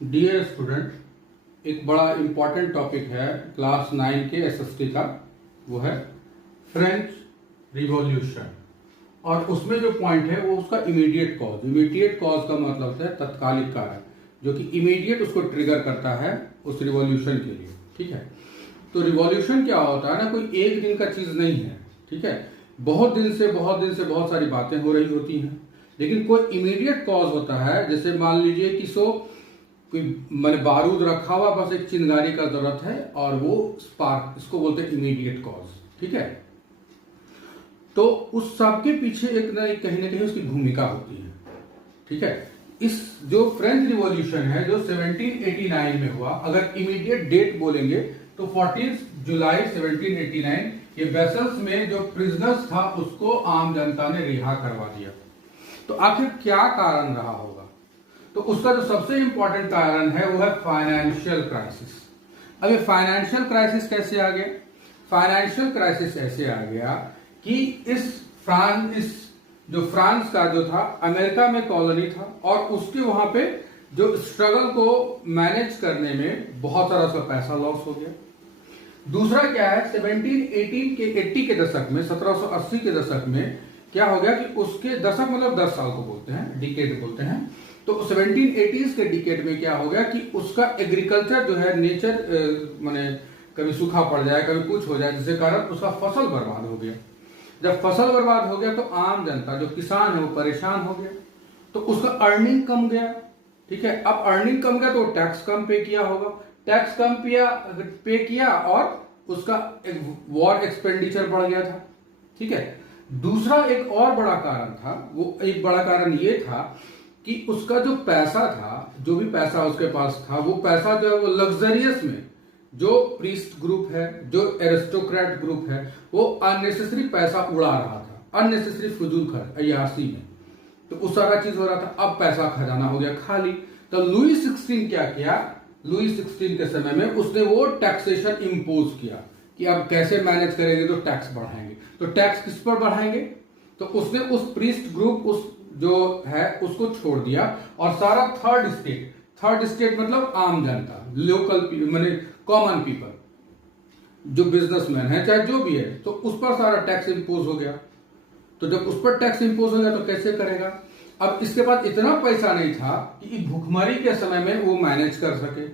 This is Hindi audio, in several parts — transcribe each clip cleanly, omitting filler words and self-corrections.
डियर स्टूडेंट, एक बड़ा इंपॉर्टेंट टॉपिक है क्लास 9 के एसएसटी का, वो है फ्रेंच रिवॉल्यूशन। और उसमें जो पॉइंट है वो उसका इमीडिएट कॉज। इमीडिएट कॉज का मतलब है तत्कालिक कारण, जो कि इमीडिएट उसको ट्रिगर करता है उस रिवॉल्यूशन के लिए। ठीक है, तो रिवॉल्यूशन क्या होता है ना, कोई एक दिन का चीज नहीं है। ठीक है, बहुत दिन से बहुत सारी बातें हो रही होती हैं, लेकिन कोई इमीडिएट कॉज होता है। जैसे मान लीजिए कि कोई मैंने बारूद रखा हुआ, बस एक चिंगारी का जरूरत है और वो स्पार्क, इसको बोलते हैं इमीडिएट कॉज। ठीक है, तो उस सब के पीछे एक ना कहीं ना कहीं उसकी भूमिका होती है। ठीक है, इस जो फ्रेंच रिवॉल्यूशन है जो 1789 में हुआ, अगर इमीडिएट डेट बोलेंगे तो 14 जुलाई 1789 ये वेसल्स में जो प्रिजनर्स था उसको आम जनता ने रिहा करवा दिया। तो आखिर क्या कारण रहा होगा? तो उसका जो सबसे इंपॉर्टेंट कारण है वो है फाइनेंशियल क्राइसिस। अब ये फाइनेंशियल क्राइसिस कैसे आ गया? फाइनेंशियल क्राइसिस ऐसे आ गया कि इस जो फ्रांस का जो था अमेरिका में कॉलोनी था, और उसके वहां पे जो स्ट्रगल को मैनेज करने में बहुत सारा उसका पैसा लॉस हो गया। दूसरा क्या है, 80 के दशक में, 1780 के दशक में क्या हो गया कि उसके दशक मतलब 10 साल को बोलते हैं, डिकेड बोलते हैं। तो 1780s के डिकेड में क्या हो गया कि उसका एग्रीकल्चर जो है, नेचर माने कभी सूखा पड़ जाए, कभी कुछ हो जाए, जिसके कारण उसका फसल बर्बाद हो गया। जब फसल बर्बाद हो गया तो आम जनता जो किसान है वो परेशान हो गया, तो उसका अर्निंग कम गया। ठीक है, अब अर्निंग कम गया तो टैक्स कम पे किया होगा, टैक्स कम पे किया और उसका एक वॉर एक्सपेंडिचर बढ़ गया था। ठीक है, दूसरा एक और बड़ा कारण था, वो एक बड़ा कारण ये था कि उसका जो पैसा था, जो भी पैसा उसके पास था, वो पैसा जो है वो लग्जरियस में, जो प्रीस्ट ग्रुप है, जो एरिस्टोक्रेट ग्रुप है, वो अननेसेसरी पैसा उड़ा रहा था, अननेसेसरी फजूल खर्च अय्यासी में। तो उस सारा चीज हो रहा था। अब पैसा खजाना हो गया खाली। तो लुई 16 क्या किया? लुई 16 के समय में उसने वो टैक्सेशन इंपोज किया कि अब कैसे मैनेज करेंगे, तो टैक्स बढ़ाएंगे। तो टैक्स किस पर बढ़ाएंगे? तो उसने उस प्रीस्ट ग्रुप, उस जो है उसको छोड़ दिया, और सारा थर्ड स्टेट मतलब आम जनता, लोकल माने कॉमन पीपल, जो बिजनेसमैन है चाहे जो भी है, तो उस पर सारा टैक्स इंपोज हो गया। तो जब उस पर टैक्स इंपोज हो गया तो कैसे करेगा? अब इसके पास इतना पैसा नहीं था कि भुखमरी के समय में वो मैनेज कर सके।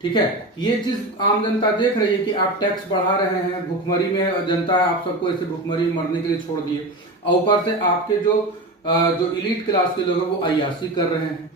ठीक है, ये चीज आम जनता देख रही है कि आप टैक्स बढ़ा रहे हैं, भुखमरी में जनता है, आप सबको ऐसे भुखमरी में मरने के लिए छोड़ दिए, और ऊपर से आपके जो इलीट क्लास के लोग हैं वो अय्यासी कर रहे हैं।